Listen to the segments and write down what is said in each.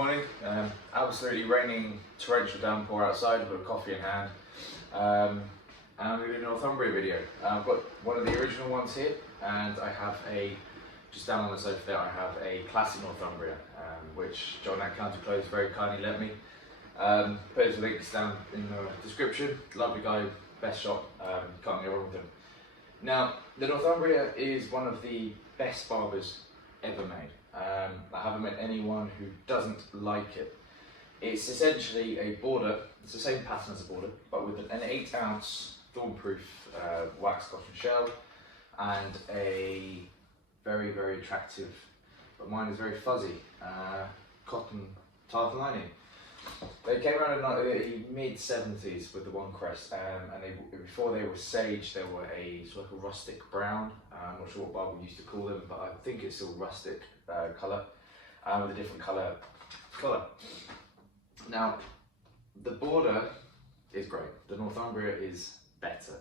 morning. Absolutely raining, torrential downpour outside with a coffee in hand. And I'm going to do a Northumbria video. I've got one of the original ones here, and I have just down on the sofa there, I have a Classic Northumbria, which John at County Clothes very kindly lent me. Put his links down in the description. Lovely guy, best shop, can't go wrong with him. Now, the Northumbria is one of the best Barbers ever made. I haven't met anyone who doesn't like it. It's essentially a border, it's the same pattern as a border, but with an 8-ounce Thornproof wax cotton shell and a very, very attractive, but mine is very fuzzy, cotton tartan lining. They came around in the mid-70s with the one crest, and before they were sage, they were a sort of like a rustic brown. I'm not sure what Barbour used to call them, but I think it's still rustic colour, with a different colour. Now, the border is great. The Northumbria is better.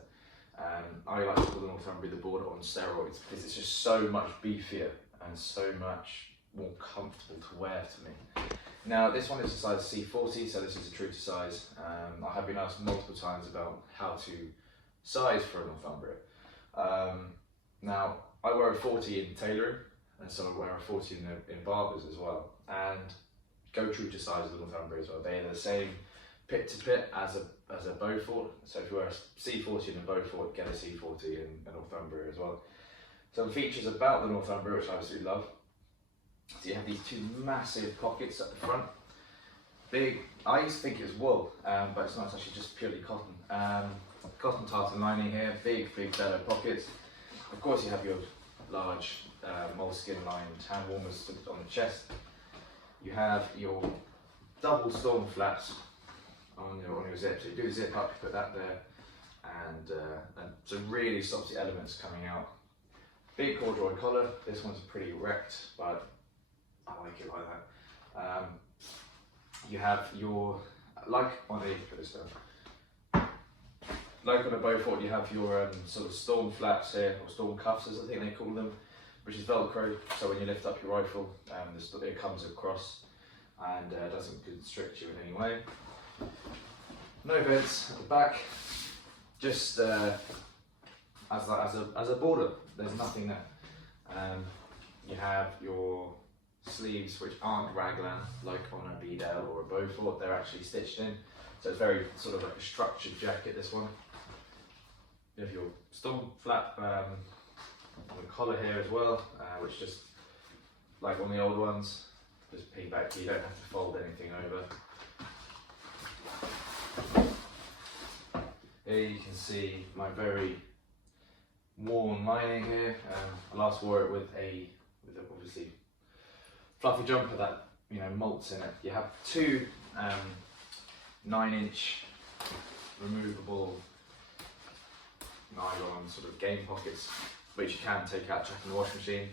I like to call the Northumbria the border on steroids because it's just so much beefier and so much more comfortable to wear to me. Now, this one is a size C40, so this is a true to size. I have been asked multiple times about how to size for a Northumbria. Now, I wear a 40 in tailoring, and so I wear a 40 in Barbers as well. And go true to size of the Northumbria as well. They are the same pit to pit as a Beaufort. So if you wear a C40 in a Beaufort, get a C40 in a Northumbria as well. Some features about the Northumbria, which I absolutely love. So you have these two massive pockets at the front. Big, I used to think it was wool, but it's not, it's actually just purely cotton. Cotton tartan lining here, big bellow pockets. Of course you have your large moleskin lined hand warmers on the chest. You have your double storm flaps on your zip. So you do the zip up, you put that there, and so really stops the elements coming out. Big corduroy collar. This one's pretty erect, but I like it like that. You have your, like on a Beaufort, you have your sort of storm flaps here, or storm cuffs as I think they call them, which is Velcro, so when you lift up your rifle, it comes across and doesn't constrict you in any way. No vents at the back, just as a border, there's nothing there. You have your sleeves, which aren't raglan like on a Bedale or a Beaufort, they're actually stitched in, so it's very sort of like a structured jacket, this one. You have your storm flap on the collar here as well, which just, like on the old ones, just pin back, you don't have to fold anything over. Here you can see my very worn lining here. I last wore it with obviously fluffy jumper that molts in it. You have two 9-inch removable nylon sort of game pockets, which you can take out, chuck in the washing machine.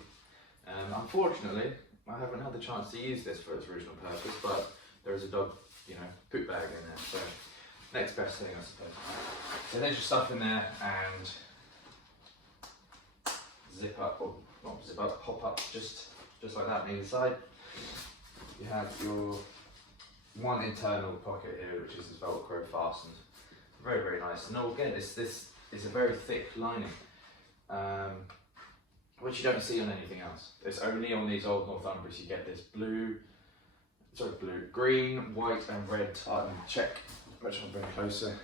Unfortunately, I haven't had the chance to use this for its original purpose, but there is a dog, poop bag in there, so next best thing, I suppose. So there's your stuff in there, and zip up, or not zip up, pop up, just like that on either side. You have your one internal pocket here, which is Velcro fastened. Very, very nice. And again, this is a very thick lining, which you don't see on anything else. It's only on these old Northumbrias you get this green, white and red tartan check, which I'll bring closer.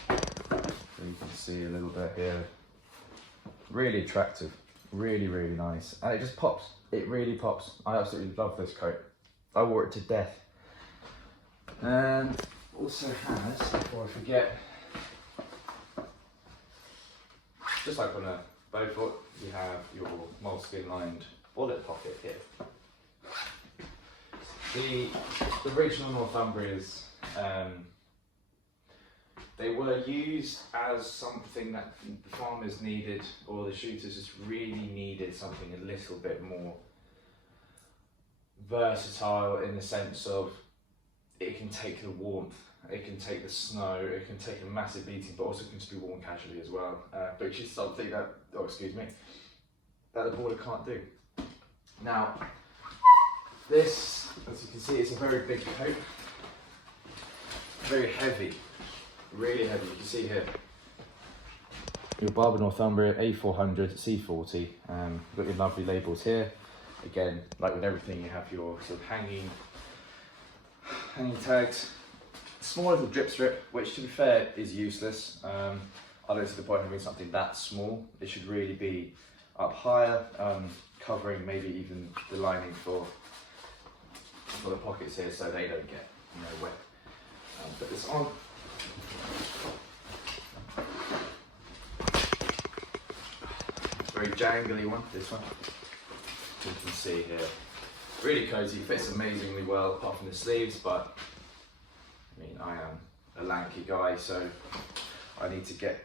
So you can see a little bit here. Really attractive, really, really nice. And it just pops, it really pops. I absolutely love this coat. I wore it to death. And also has, before I forget, just like on a Beaufort, you have your moleskin lined wallet pocket here. The original Northumbrias, they were used as something that the farmers needed, or the shooters just really needed something a little bit more versatile, in the sense of it can take the warmth, it can take the snow, it can take a massive beating, but also can just be worn casually as well, which is something that, that the border can't do. Now, this, as you can see, see it's a very big coat, very heavy, really heavy. You can see here your Barbour Northumbria A400 C40. You've got your lovely labels here. Again, like with everything, you have your sort of hanging tags. Small little drip strip, which to be fair is useless. I don't see the point of having something that small. It should really be up higher, covering maybe even the lining for the pockets here, so they don't get wet. Put this on. It's a very jangly one, this one. You can see here, really cozy, fits amazingly well apart from the sleeves, but I mean, I am a lanky guy, so I need to get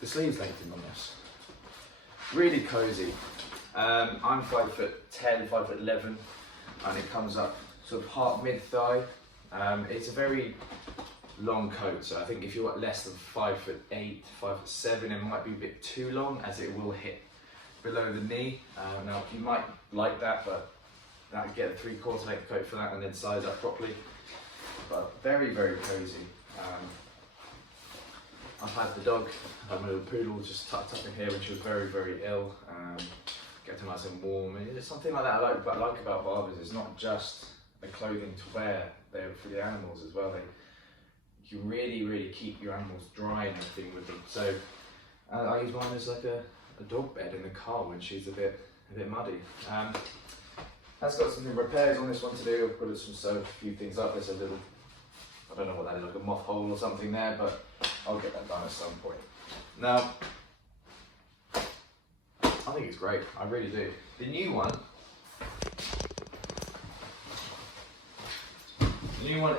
the sleeves lengthened on this. Really cozy. I'm 5'10", 5'11", and it comes up sort of heart mid-thigh. It's a very long coat, so I think if you're less than 5'8", 5'7", it might be a bit too long, as it will hit below the knee. Now you might like that, but I'd get a 3/4 length coat for that and then size up properly. But very, very cozy. I've had the dog, my little poodle, just tucked up in here when she was very, very ill. Kept her nice and warm. And it's something like that I like about Barbers. It's not just the clothing to wear, they're for the animals as well. You can really, really keep your animals dry and everything with them. So I use mine as like a dog bed in the car when she's a bit muddy. That's got some repairs on this one to do. I've put a few things up. There's a little, I don't know what that is, like a moth hole or something there, but I'll get that done at some point. Now, I think it's great, I really do. The new one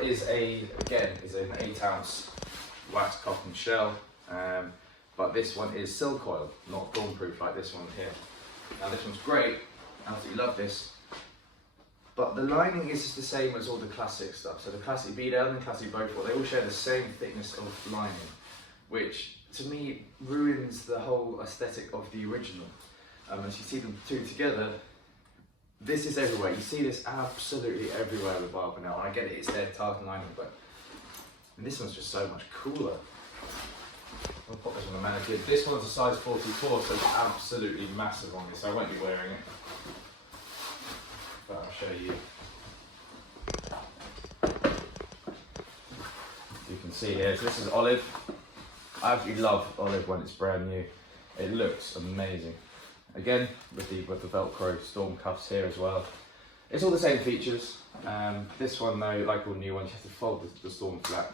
is an 8-ounce wax cotton shell, but this one is Sylkoil, not Thornproof like this one here. Now this one's great, I absolutely love this. But the lining is just the same as all the classic stuff. So the classic beadle and the classic Beaufort, they all share the same thickness of lining, which to me ruins the whole aesthetic of the original. As you see them two together, this is everywhere. You see this absolutely everywhere with Barbour now. And I get it, it's their tartan lining, but this one's just so much cooler. I'll pop this on the mannequin. This one's a size 44, so it's absolutely massive on me, so I won't be wearing it. But I'll show you. You can see here, so this is olive. I absolutely love olive when it's brand new. It looks amazing. Again, with the Velcro storm cuffs here as well. It's all the same features. This one though, like all new ones, you have to fold the storm flap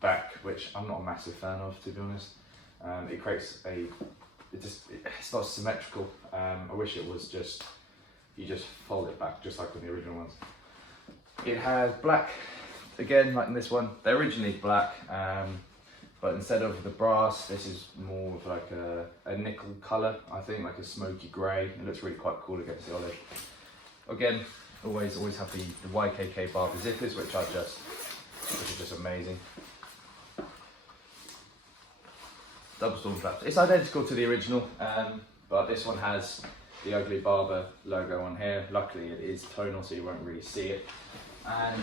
back, which I'm not a massive fan of, to be honest. It creates it's not symmetrical. I wish it was just, you just fold it back, just like on the original ones. It has black, again, like in this one. They're originally black, but instead of the brass, this is more of like a nickel colour, I think, like a smoky grey. It looks really quite cool against the olive. Again, always have the YKK Barbour zippers, which are just amazing. Double storm flaps. It's identical to the original, but this one has the ugly Barbour logo on here. Luckily it is tonal, so you won't really see it. And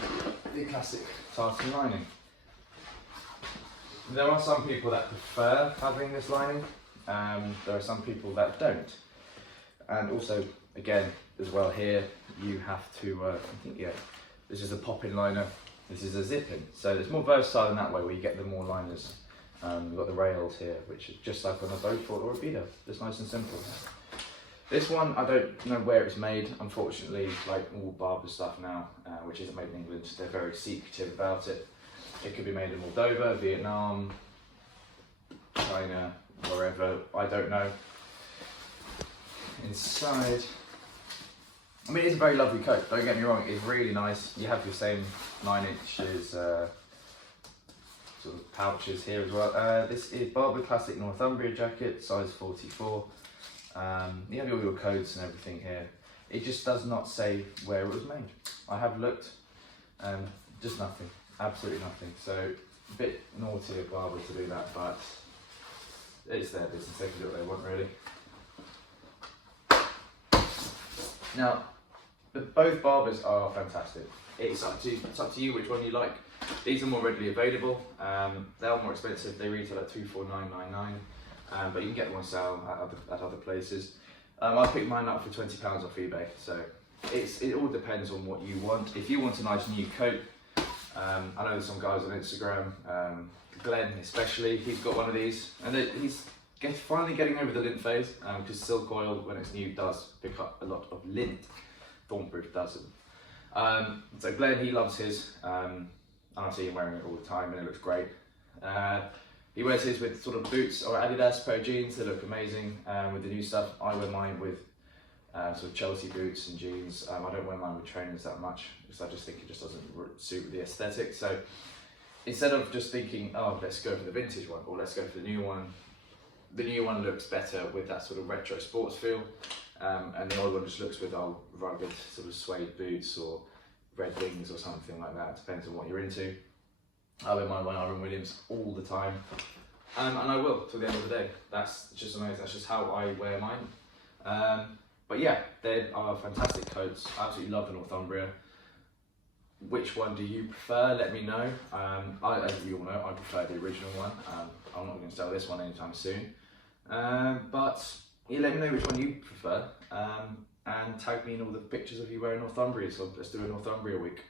the classic tartan lining. There are some people that prefer having this lining. There are some people that don't. And also, again, as well here, you have to, I think, yeah, this is a pop-in liner, this is a zip-in. So it's more versatile in that way, where you get the more liners. You've got the rails here, which is just like on a Beaufort or a beater, just nice and simple. This one, I don't know where it's made, unfortunately, like all Barbour stuff now, which isn't made in England, they're very secretive about it. It could be made in Moldova, Vietnam, China, wherever, I don't know. Inside, I mean, it's a very lovely coat, don't get me wrong, it's really nice. You have your same 9 inches sort of pouches here as well. This is Barbour Classic Northumbria jacket, size 44. You have all your codes and everything here. It just does not say where it was made. I have looked, just nothing, absolutely nothing. So a bit naughty of Barbour to do that, but it's their business, they can do what they want really. Now, But both Barbers are fantastic. It's up to you which one you like. These are more readily available. They are more expensive. They retail at $249.99, but you can get them on sale at other places. I picked mine up for £20 off eBay. So it all depends on what you want. If you want a nice new coat, I know there's some guys on Instagram, Glenn especially, he's got one of these, and he's finally getting over the lint phase, because Sylkoil, when it's new, does pick up a lot of lint. Thornproof doesn't. So Glenn, he loves his, and I see him wearing it all the time, and it looks great. He wears his with sort of boots or Adidas pair of jeans. They look amazing. With the new stuff, I wear mine with sort of Chelsea boots and jeans. I don't wear mine with trainers that much because I just think it just doesn't suit with the aesthetic. So instead of just thinking, oh, let's go for the vintage one or let's go for the new one looks better with that sort of retro sports feel. And the old one just looks with old rugged sort of suede boots or red wings or something like that. Depends on what you're into. I wear mine when I run Williams all the time, and I will till the end of the day. That's just amazing. That's just how I wear mine. But yeah, they are fantastic coats. I absolutely love the Northumbria. Which one do you prefer? Let me know. As you all know, I prefer the original one. I'm not going to sell this one anytime soon. But yeah, let me know which one you prefer. And tag me in all the pictures of you wearing Northumbria. So let's do a Northumbria week.